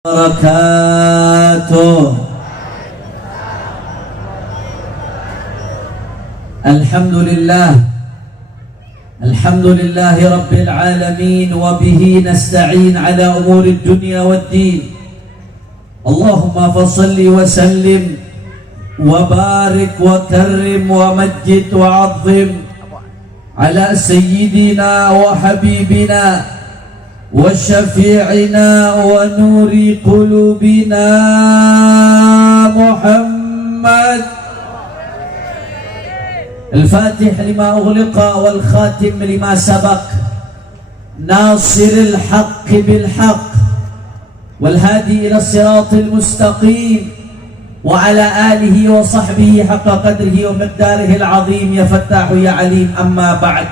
وبركاته. الحمد لله رب العالمين، وبه نستعين على أمور الدنيا والدين. اللهم فصل وسلم وبارك وكرم ومجد وعظم على سيدنا وحبيبنا وشفيعنا ونور قلوبنا محمد الفاتح لما أغلق والخاتم لما سبق، ناصر الحق بالحق والهادي إلى الصراط المستقيم، وعلى آله وصحبه حق قدره ومقداره العظيم. يا فتاح يا عليم. أما بعد.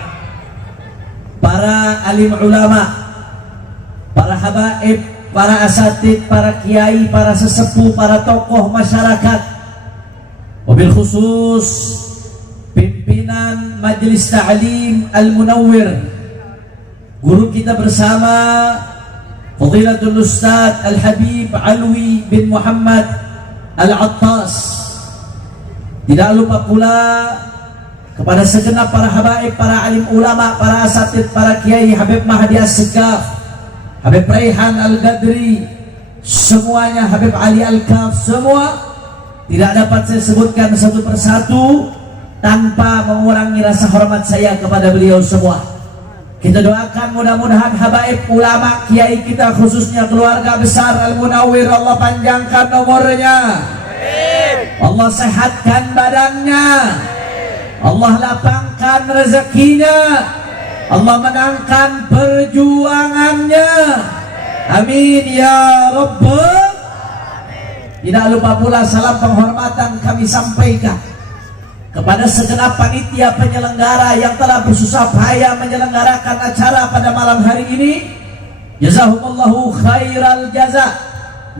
Para alim ulama, para habaib, para asatid, para kiai, para sesepuh, para tokoh masyarakat, wabil khusus pimpinan Majelis Ta'lim Al-Munawwir, guru kita bersama Fadilatul Ustaz Al-Habib Alwi bin Muhammad Al-Attas. Tidak lupa pula kepada segenap para habaib, para alim ulama, para asatid, para kiai, Habib Mahdi As-Segaf, Habib Raihan Al-Gadri, semuanya, Habib Ali Al-Kaf, semua tidak dapat saya sebutkan satu persatu tanpa mengurangi rasa hormat saya kepada beliau semua. Kita doakan mudah-mudahan habaib, ulama, kiai kita, khususnya keluarga besar Al-Munawwir, Allah panjangkan nomornya, Allah sehatkan badannya, Allah lapangkan rezekinya, Allah menangkan perjuangannya. Amin ya Rabbal. Tidak lupa pula salam penghormatan kami sampaikan kepada segenap panitia penyelenggara yang telah bersusah payah menyelenggarakan acara pada malam hari ini. Jazahumullahu khairal jaza.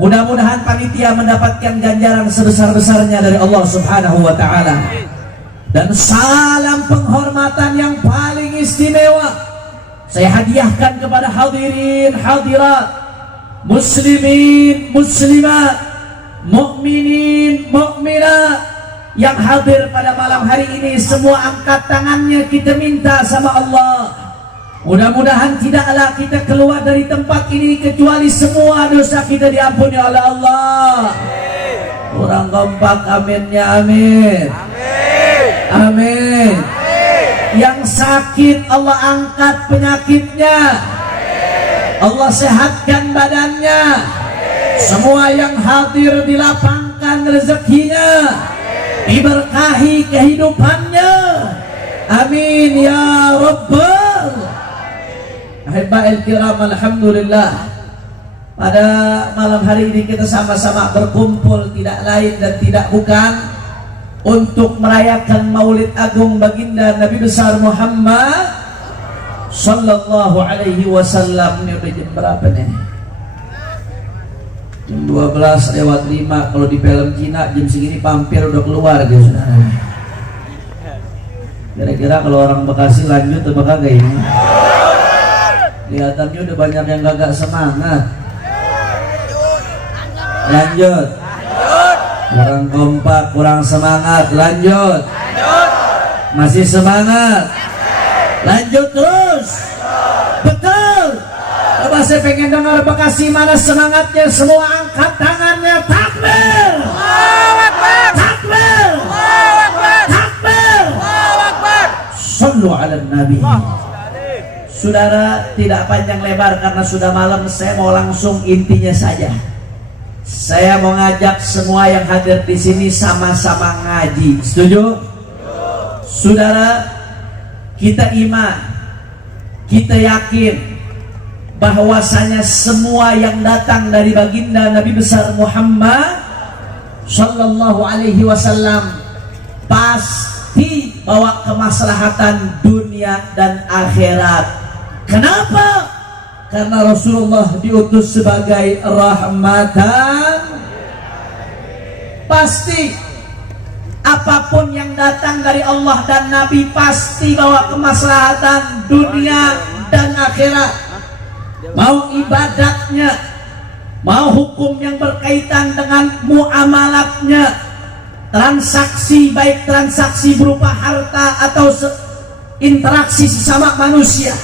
Mudah-mudahan panitia mendapatkan ganjaran sebesar-besarnya dari Allah Subhanahu wa taala. Dan salam penghormatan yang paling istimewa saya hadiahkan kepada hadirin hadirat, muslimin muslimat, mukminin mukminat yang hadir pada malam hari ini. Semua angkat tangannya, kita minta sama Allah, mudah-mudahan tidaklah kita keluar dari tempat ini kecuali semua dosa kita diampuni oleh Allah. Kurang kompak, aminnya amin. Amin. Yang sakit Allah angkat penyakitnya, Allah sehatkan badannya. Semua yang hadir dilapangkan rezekinya, diberkahi kehidupannya. Amin ya Rabbal. Ahibba'il kiram, alhamdulillah, pada malam hari ini kita sama-sama berkumpul tidak lain dan tidak bukan untuk merayakan Maulid Agung baginda Nabi besar Muhammad sallallahu alaihi wasallam. Ini udah jam berapa nih? Jam 12:05. Kalau di film Cina jam segini pampir udah keluar gitu. Kira-kira kalau orang Bekasi lanjut atau kagak ini? Kelihatannya udah banyak yang kagak semangat. Lanjut. Kurang kompak, kurang semangat. Lanjut. Masih semangat? Lanjut terus. Betul. Coba saya pengen dengar Bekasi, mana semangatnya? Semua angkat tangannya. Takbir. Takbir. Takbir. Sallu ala Nabi. Saudara, tidak panjang lebar karena sudah malam, saya mau langsung intinya saja. Saya mau ngajak semua yang hadir di sini sama-sama ngaji. Setuju? Saudara, kita iman, kita yakin bahwasanya semua yang datang dari baginda Nabi besar Muhammad sallallahu alaihi wasallam pasti bawa kemaslahatan dunia dan akhirat. Kenapa? Karena Rasulullah diutus sebagai rahmatan. Pasti apapun yang datang dari Allah dan Nabi pasti bawa kemaslahatan dunia dan akhirat. Mau ibadatnya, mau hukum yang berkaitan dengan muamalatnya, transaksi, baik transaksi berupa harta atau interaksi sesama manusia,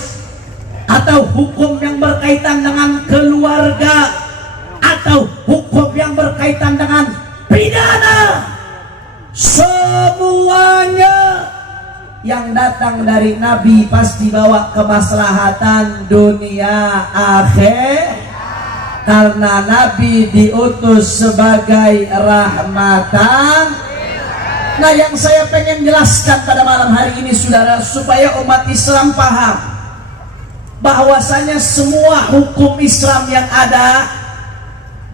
atau hukum yang berkaitan dengan keluarga, atau hukum yang berkaitan dengan pidana, semuanya yang datang dari Nabi pasti bawa kemaslahatan dunia akhir, karena Nabi diutus sebagai rahmatan. Nah, yang saya pengen jelaskan pada malam hari ini, saudara, supaya umat Islam paham bahwasanya semua hukum Islam yang ada,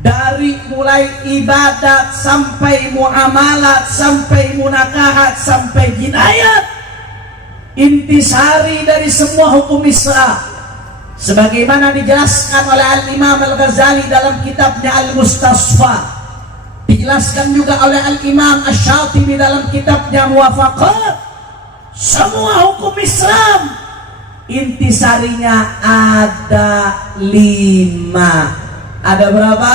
dari mulai ibadat sampai muamalat, sampai munakahat, sampai jinayat, intisari dari semua hukum Islam sebagaimana dijelaskan oleh Al-Imam Al-Ghazali dalam kitabnya Al-Mustasfa, dijelaskan juga oleh Al-Imam Asy-Syatibi dalam kitabnya Muwafaqat. Semua hukum Islam intisarinya ada 5. Ada berapa?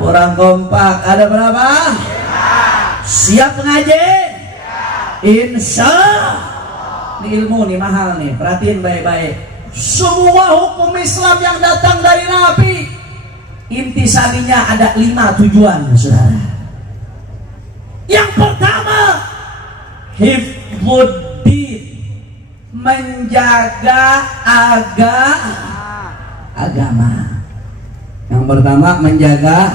Kurang kompak. Ada berapa? 5. Siap ngaji? Insya ini ilmu nih mahal nih, perhatiin baik-baik. Semua hukum Islam yang datang dari Nabi intisarinya ada 5 tujuan, saudara. Yang pertama, hifdzuddin, menjaga agama. Yang pertama, menjaga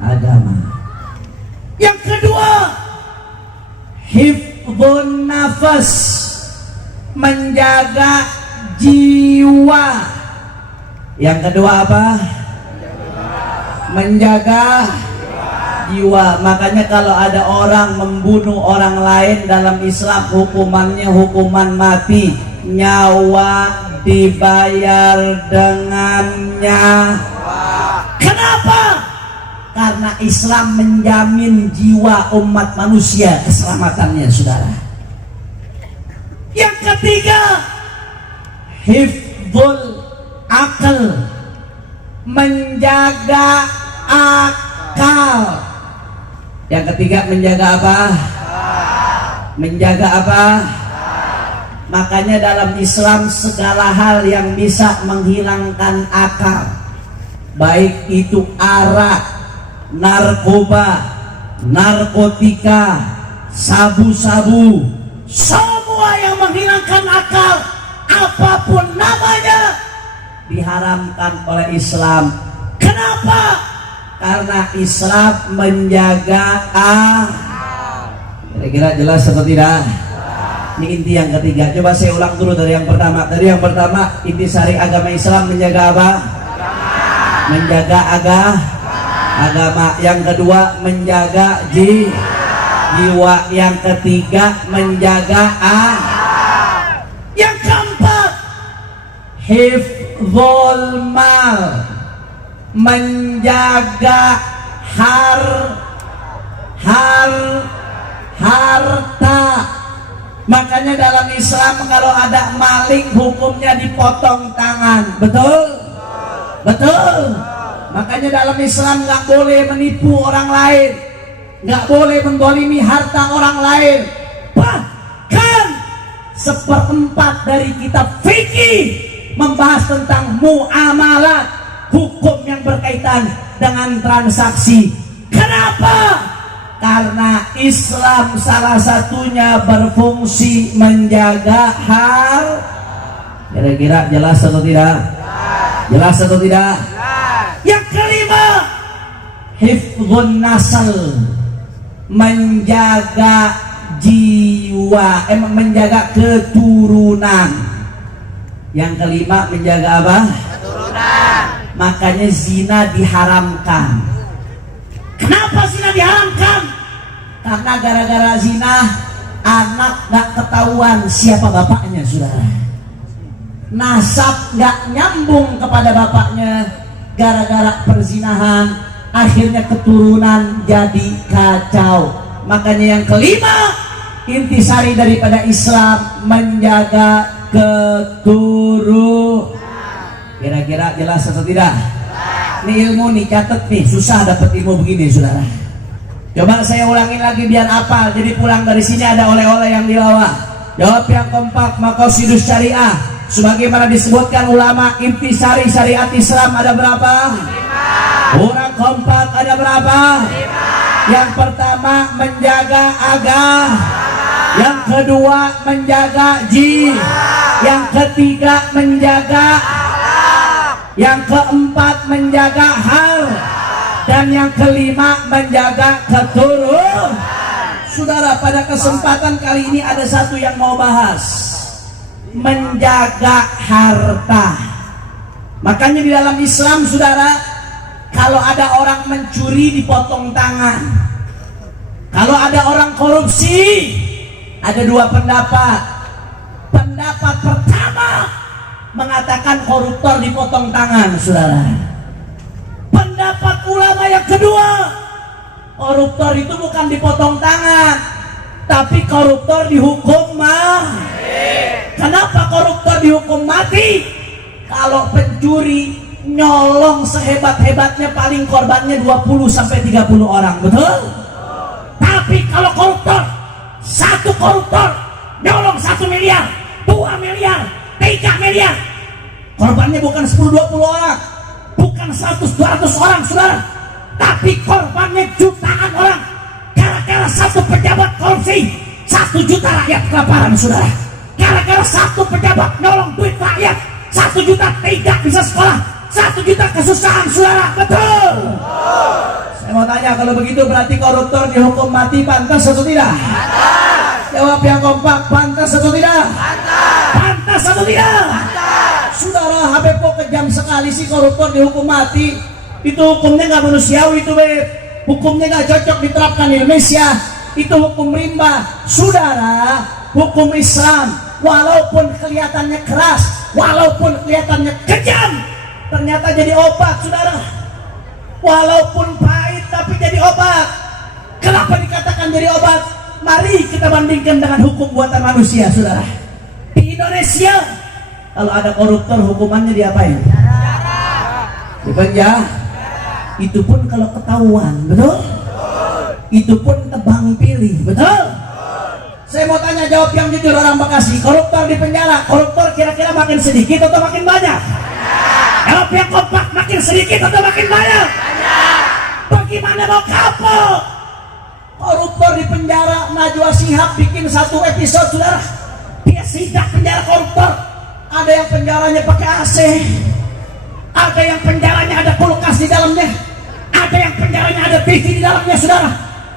agama. Yang kedua, hifdzun nafas, menjaga jiwa. Yang kedua apa? Menjaga jiwa. Makanya kalau ada orang membunuh orang lain dalam Islam, hukumannya hukuman mati, nyawa dibayar dengannya. Kenapa? Karena Islam menjamin jiwa umat manusia keselamatannya, saudara. Yang ketiga, hifdzul akal, menjaga akal. Yang ketiga, menjaga apa? Menjaga apa? Makanya dalam Islam segala hal yang bisa menghilangkan akal, baik itu arak, narkoba, narkotika, sabu-sabu, semua yang menghilangkan akal, apapun namanya, diharamkan oleh Islam. Kenapa? Karena Islam menjaga Kira-kira jelas atau tidak? Ini inti yang ketiga. Coba saya ulang dulu dari yang pertama. Dari yang pertama, intisari agama Islam menjaga apa? Menjaga agama. Yang kedua, menjaga jiwa. Yang ketiga, menjaga Yang keempat, hifdzul mal, menjaga harta. Makanya dalam Islam kalau ada maling, hukumnya dipotong tangan. Betul. Makanya dalam Islam nggak boleh menipu orang lain, nggak boleh mendolimi harta orang lain. Bahkan 1/4 dari kitab fikih membahas tentang muamalat, hukum yang berkaitan dengan transaksi. Kenapa? Karena Islam salah satunya berfungsi menjaga Kira-kira jelas atau tidak? Jelas atau tidak? Yang kelima, hifdzun nasl, menjaga jiwa, menjaga keturunan. Yang kelima, menjaga apa? Keturunan. Makanya zina diharamkan. Kenapa zina diharamkan? Karena gara-gara zina anak gak ketahuan siapa bapaknya, saudara. Nasab gak nyambung kepada bapaknya gara-gara perzinahan, akhirnya keturunan jadi kacau. Makanya yang kelima, intisari daripada Islam menjaga keturunan. Kira-kira jelas atau tidak? Nih ilmu nih, catet nih, susah dapat ilmu begini saudara. Coba saya ulangin lagi biar apal. Jadi pulang dari sini ada oleh-oleh yang dibawa. Jawab yang kompak, maqasidus syariah. Sebagaimana disebutkan ulama, intisari syariat Islam ada berapa? 5. Orang kompak ada berapa? 5. Yang pertama menjaga agama. Yang kedua menjaga jiwa. Yang ketiga menjaga akhlak. Yang keempat menjaga harta. Dan yang kelima menjaga keturunan. Saudara, pada kesempatan kali ini ada satu yang mau bahas, menjaga harta. Makanya di dalam Islam saudara, kalau ada orang mencuri dipotong tangan. Kalau ada orang korupsi, ada dua pendapat. Pendapat pertama mengatakan koruptor dipotong tangan saudara. Pendapat ulama yang kedua, koruptor itu bukan dipotong tangan, tapi koruptor dihukum mati. Kenapa koruptor dihukum mati? Kalau pencuri nyolong sehebat-hebatnya paling korbannya 20 sampai 30 orang, betul? Tapi kalau satu koruptor nyolong 1 miliar, 2 miliar, 3 miliar, korbannya bukan 10-20 orang, bukan 100-200 orang saudara, tapi korbannya jutaan orang. Gara-gara satu pejabat korupsi, 1 juta rakyat kelaparan saudara. Gara-gara satu pejabat nyolong duit rakyat, 1 juta tidak bisa sekolah, 1 juta kesusahan saudara, betul? Saya mau tanya, kalau begitu berarti koruptor dihukum mati pantas atau tidak? Pantas. Jawab yang kompak, pantas atau tidak? Pantas. Pantas atau tidak? Pantas. Saudara, Habib kok kejam sekali sih koruptor dihukum mati? Itu hukumnya nggak manusiawi itu, Beb. Hukumnya nggak cocok diterapkan di Indonesia. Itu hukum rimba. Saudara, hukum Islam walaupun kelihatannya keras, walaupun kelihatannya kejam, ternyata jadi obat saudara. Walaupun pahit tapi jadi obat. Kenapa dikatakan jadi obat? Mari kita bandingkan dengan hukum buatan manusia saudara. Di Indonesia kalau ada koruptor hukumannya diapain? Dipenjara. Itu pun kalau ketahuan, betul? Itu pun tebang pilih, betul? Saya mau tanya, jawab yang jujur orang Bekasi. Koruptor di penjara, koruptor kira-kira makin sedikit atau makin banyak? Jawab yang kompak, makin sedikit atau makin banyak? Bagaimana mau kapok? Koruptor di penjara, Najwa Shihab bikin 1 episode saudara. Dia sidak penjara koruptor. Ada yang penjaranya pakai AC, ada yang penjaranya ada kulkas di dalamnya, ada yang penjaranya ada TV di dalamnya saudara.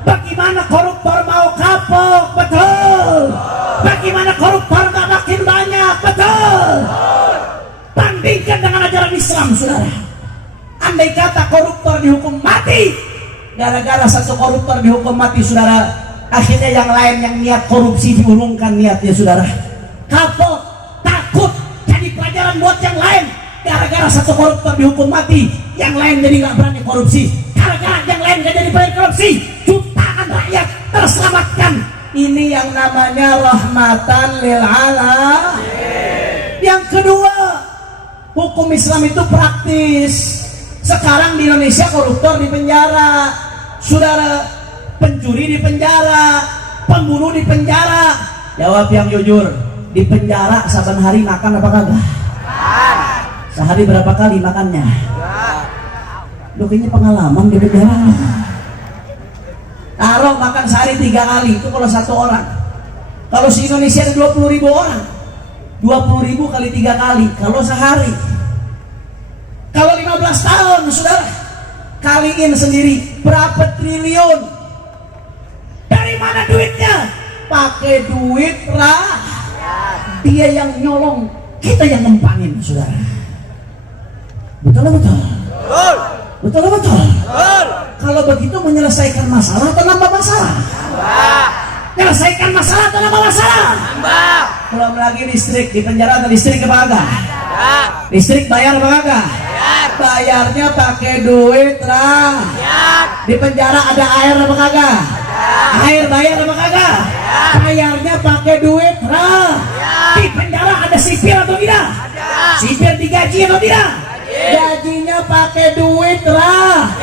Bagaimana koruptor mau kapok? Betul. Bagaimana koruptor gak makin banyak? Betul. Bandingkan dengan ajaran Islam saudara. Andai kata koruptor dihukum mati, gara-gara satu koruptor dihukum mati saudara, akhirnya yang lain yang niat korupsi diurungkan niatnya saudara. Kapok, takut, jadi pelajaran buat yang lain. Gara-gara satu koruptor dihukum mati, yang lain jadi gak berani korupsi. Gara-gara yang lain gak jadi berani korupsi, jutaan rakyat terselamatkan. Ini yang namanya rahmatan lil alamin. Yang kedua, hukum Islam itu praktis. Sekarang di Indonesia koruptor di penjara saudara, pencuri di penjara, pembunuh di penjara. Jawab yang jujur, di penjara saban hari makan apa kagak? Sehari berapa kali makannya? Loh, kayaknya pengalaman di penjara. Taruh makan sehari 3 kali, itu kalau 1 orang. Kalau di Indonesia ada 20.000 orang, 20.000 kali 3 kali, kalau sehari. Kalau 15 tahun saudara, kaliin sendiri berapa triliun. Dari mana duitnya? Pakai duit rakyat. Dia yang nyolong, kita yang ngempanin saudara. Betul betul. Betul betul. Kalau begitu menyelesaikan masalah atau nambah masalah? Menyelesaikan masalah atau nambah masalah? Belum lagi listrik, di penjara ada listrik apa enggak? Listrik bayar apa enggak? Bayarnya pakai duit rakyat. Di penjara ada air apa kagak? Air bayar apa kagak? Bayarnya pakai duit rakyat. Di penjara ada sipir atau tidak? Sipir digaji atau tidak? gajinya pakai duit lah.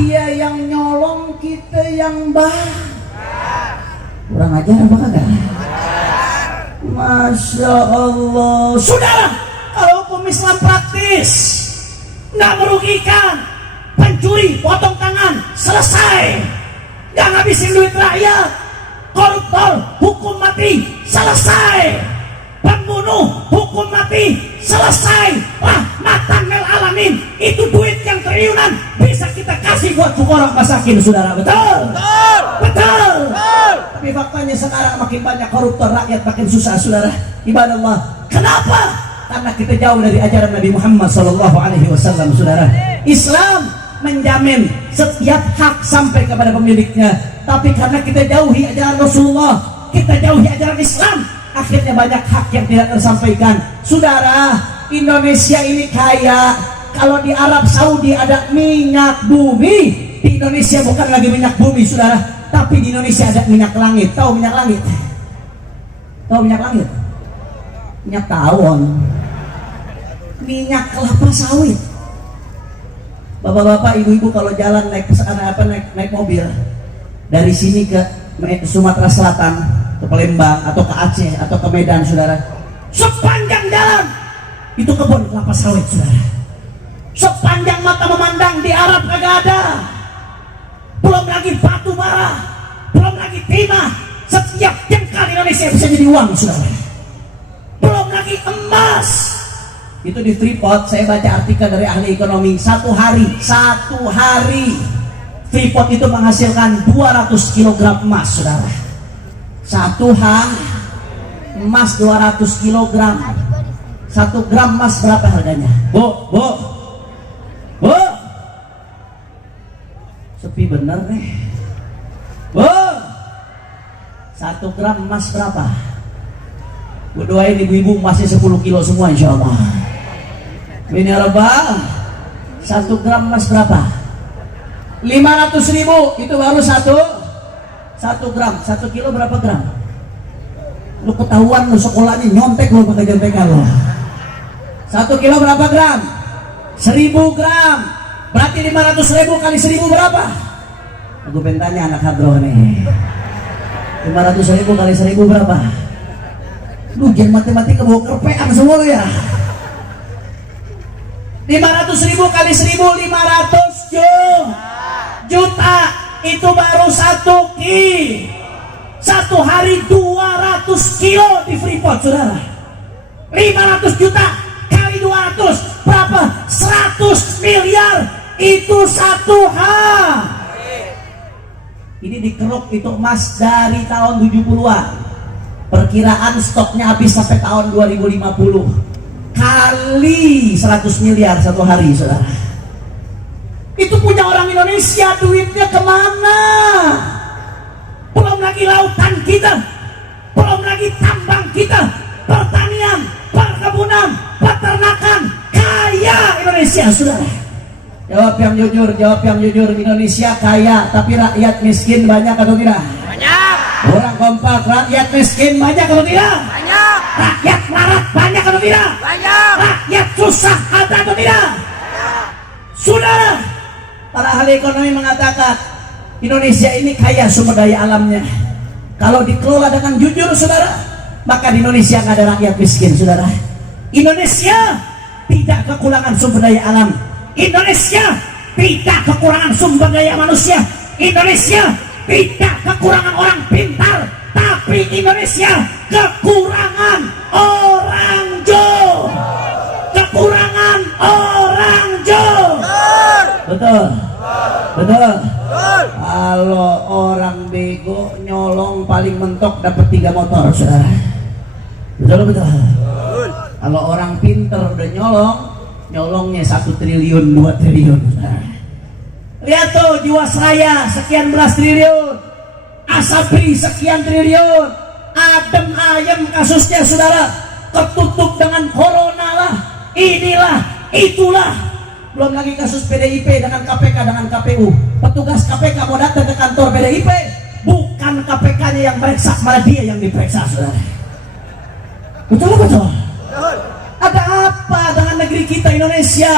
Dia yang nyolong, kita yang bayar. Kurang ajar apa kagak? Masya Allah. Saudara, kalau hukum Islam praktis, nggak merugikan. Pencuri potong tangan, selesai. Nggak ngabisin duit rakyat. Koruptor hukum mati, selesai. Pembunuh hukum mati, selesai. Rahmatan lil alamin. Itu duit yang triliunan bisa kita kasih buat fuqara masakin, saudara. Betul? Betul. Betul. Betul. Tapi faktanya sekarang makin banyak koruptor, rakyat makin susah, saudara. Ibadah Allah. Kenapa? Karena kita jauh dari ajaran Nabi Muhammad SAW, saudara. Islam menjamin setiap hak sampai kepada pemiliknya, tapi karena kita jauhi ajaran Rasulullah, kita jauhi ajaran Islam, akhirnya banyak hak yang tidak tersampaikan. Saudara, Indonesia ini kaya. Kalau di Arab Saudi ada minyak bumi, di Indonesia bukan lagi minyak bumi, saudara, tapi di Indonesia ada minyak langit. Tahu minyak langit? Tahu minyak langit? Minyak tawon, minyak kelapa sawit. Bapak-bapak, ibu-ibu kalau jalan naik mobil dari sini ke Sumatera Selatan, ke Palembang atau ke Aceh atau ke Medan, saudara, sepanjang jalan itu kebun kelapa sawit, saudara. Sepanjang mata memandang di Arab kagak ada. Belum lagi batu bara, belum lagi timah. Setiap jengkal Indonesia bisa jadi uang, saudara. Belum lagi emas. Itu di Freeport, saya baca artikel dari ahli ekonomi, satu hari Freeport itu menghasilkan 200 kg emas, saudara. Satu hari emas 200 kg. 1 gram emas berapa harganya? Bu, sepi bener nih. Bu, 1 gram emas berapa? Bu doain ibu-ibu emasnya 10 kilo semua, insya Allah. Ini apa? 1 gram emas berapa? 500.000. Itu baru 1 gram. 1 kilo berapa gram? Lu ketahuan lu sekolahnya nyontek lu pakai jontekan lu. 1 kilo berapa gram? 1000 gram. Berarti 500.000 kali 1000 berapa? Aku pengen tanya anak hadroh nih. 500.000 kali 1000 berapa? Lu jangan matematika bawa kerpean semua lu ya. 500.000 kali 1.500 juta. Itu baru 1 ki. 1 hari 200 kilo di Freeport, saudara. 500 juta kali 200 berapa? 100 miliar. Itu 1 hari. Ini dikeruk itu emas dari tahun 70-an. Perkiraan stoknya habis sampai tahun 2050. Kali 100 miliar 1 hari, saudara. Itu punya orang Indonesia, duitnya kemana? Belum lagi lautan kita, belum lagi tambang kita, pertanian, perkebunan, peternakan, kaya Indonesia, saudara. Jawab yang jujur, jawab yang jujur. Indonesia kaya, tapi rakyat miskin banyak atau tidak? Banyak. Orang kompak, rakyat miskin banyak atau tidak? Banyak. Rakyat melarat banyak atau tidak? Banyak. Rakyat susah ada atau tidak? Banyak. Saudara, para ahli ekonomi mengatakan Indonesia ini kaya sumber daya alamnya. Kalau dikelola dengan jujur, saudara, maka di Indonesia nggak ada rakyat miskin, saudara. Indonesia tidak kekurangan sumber daya alam. Indonesia tidak kekurangan sumber daya manusia. Indonesia tidak kekurangan orang pintar. Tapi Indonesia kekurangan orang jauh. Kekurangan orang jauh. Betul. Betul. Kalau orang bego nyolong paling mentok dapat 3 motor, saudara. Betul. Kalau orang pinter udah nyolongnya 1 triliun 2 triliun. Lihat tuh, Jiwasraya sekian belas triliun, Asabri sekian triliun, adem ayem kasusnya, saudara. Ketutup dengan corona lah, inilah itulah. Belum lagi kasus PDIP dengan KPK dengan KPU. Petugas KPK mau datang ke kantor PDIP, bukan KPK-nya yang meriksa, malah dia yang diperiksa, saudara. Betul. Ada apa dengan tentang negeri kita Indonesia.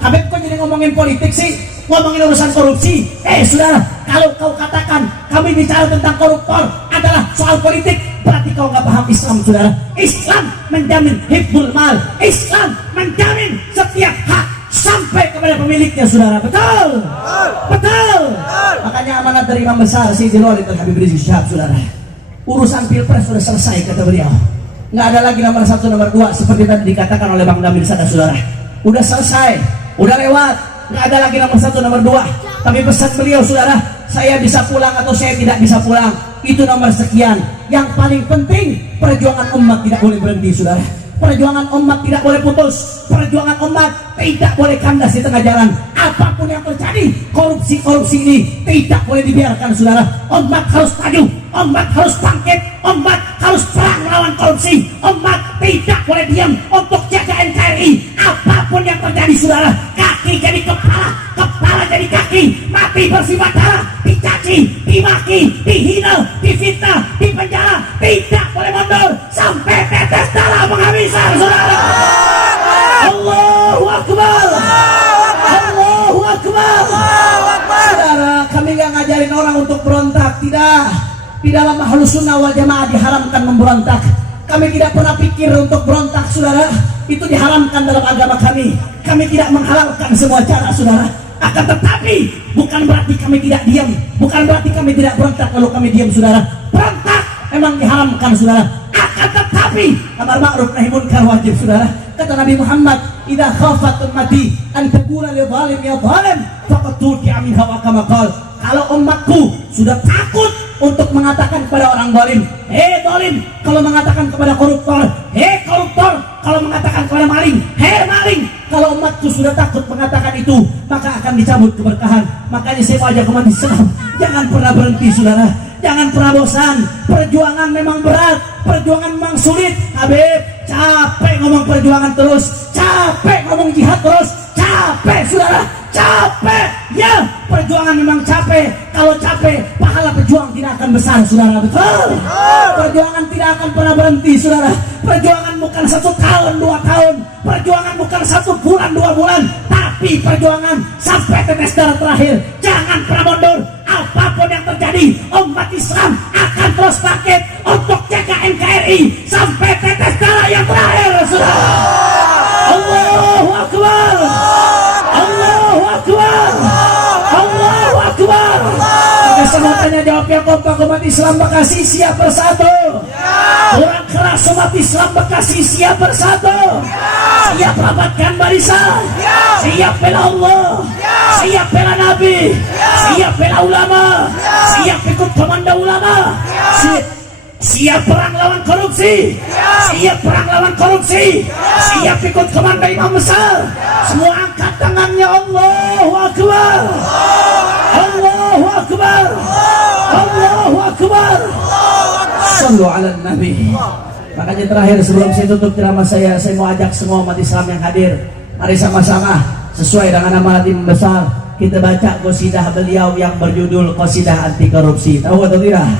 Habib kok jadi ngomongin politik sih, ngomongin urusan korupsi? Saudara, kalau kau katakan kami bicara tentang koruptor adalah soal politik, berarti kau nggak paham Islam, saudara. Islam menjamin hifdzul mal, Islam menjamin setiap hak sampai kepada pemiliknya, saudara. Betul? Betul. Makanya amanat dari Imam Besar Sayyidil Walid Al Habib Rizik Syihab, saudara. Urusan pilpres sudah selesai, kata beliau. Nggak ada lagi nomor 1, nomor 2 seperti tadi dikatakan oleh Bang Damil sana, saudara. Udah selesai, udah lewat, nggak ada lagi nomor 1, nomor 2. Tapi pesan beliau, saudara, saya bisa pulang atau saya tidak bisa pulang, itu nomor sekian. Yang paling penting, perjuangan umat tidak boleh berhenti, saudara. Perjuangan umat tidak boleh putus. Perjuangan umat tidak boleh kandas di tengah jalan. Apapun yang terjadi, korupsi ini tidak boleh dibiarkan, saudara. Umat harus maju, umat harus bangkit, umat harus perang melawan korupsi. Umat tidak boleh diam untuk jaga NKRI. Apapun yang terjadi, saudara, kaki jadi kepala, kepala jadi kaki, mati bersifat darah, dicaci, dimaki, dihina, difitnah, dipenjara, tidak boleh mundur sampai tetes darah menghabiskan, saudara. Allahu Akbar, Allahu Akbar. Saudara, kami nggak ngajarin orang untuk berontak, tidak. Di dalam Ahlus Sunnah wal Jamaah diharamkan memberontak. Kami tidak pernah pikir untuk berontak, saudara. Itu diharamkan dalam agama kami. Kami tidak menghalalkan semua cara, saudara. Akan tetapi bukan berarti kami tidak diam, bukan berarti kami tidak berontak kalau kami diam, saudara. Berontak memang diharamkan, saudara. Akan tetapi amar ma'ruf nahi munkar wajib, saudara. Kata Nabi Muhammad, idza khafat ummati an taqula li zalim ya zalim faqad tuqi'a minha wa kama qala. Kalau umatku sudah takut untuk mengatakan kepada orang zalim, hei zalim, kalau mengatakan kepada koruptor, hei koruptor, kalau mengatakan kepada maling, hei maling, kalau umatku sudah takut mengatakan itu, maka akan dicabut keberkahan. Makanya saya mau ajak umat Islam, jangan pernah berhenti, saudara. Jangan pernah bosan. Perjuangan memang berat, perjuangan memang sulit. Habib, capek ngomong perjuangan terus, capek ngomong jihad terus, capek, saudara, capek. Ya, perjuangan memang capek. Kalau capek, pahala pejuang tidak akan besar, saudara. Betul? Perjuangan tidak akan pernah berhenti, saudara. Perjuangan bukan 1 tahun, 2 tahun. Perjuangan bukan 1 bulan, 2 bulan. Tapi perjuangan sampai tetes darah terakhir. Jangan pernah mundur. Apapun yang terjadi, umat Islam akan terus bangkit untuk jaga NKRI sampai tetes darah yang terakhir, saudara. Allahu Akbar, Allahu Akbar, Allahu Akbar. Maka semua tanya jawab yang kompak, umat Islam Bekasi siap bersatu. Kurang keras, umat Islam Bekasi siap bersatu. Siap rapatkan barisan, siap bela Allah, siap bela Nabi, siap bela ulama, siap ikut komando ulama, siap perang lawan korupsi, siap perang lawan korupsi, siap ikut komando Imam Besar. Semua angkat tangannya, Allahu Akbar, Allahu Akbar, Allahu Akbar. Sallu ala Nabi. Makanya terakhir sebelum saya tutup ceramah saya mau ajak semua umat Islam yang hadir, mari sama-sama sesuai dengan amanat Imam Besar kita baca qasidah beliau yang berjudul Qasidah Anti Korupsi. Tahu atau tidak?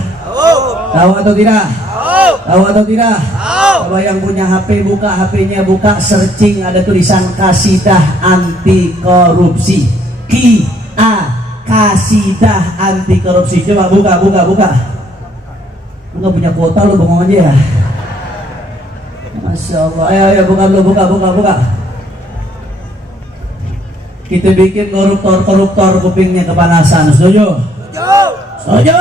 Tahu atau tidak? Tahu atau tidak? Kalau yang punya HP buka HP-nya, buka searching, ada tulisan Qasidah Anti Korupsi. Qasidah Anti Korupsi. Coba buka. Enggak punya kuota lu bengong aja ya. Masya Allah. Ayo buka. Kita bikin koruptor kupingnya kepanasan. Setuju? Setuju?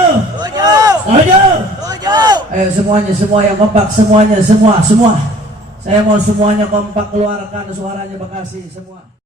Ayo semuanya, semua yang kompak, semua. Saya mau semuanya kompak, keluarkan suaranya Bekasi semua.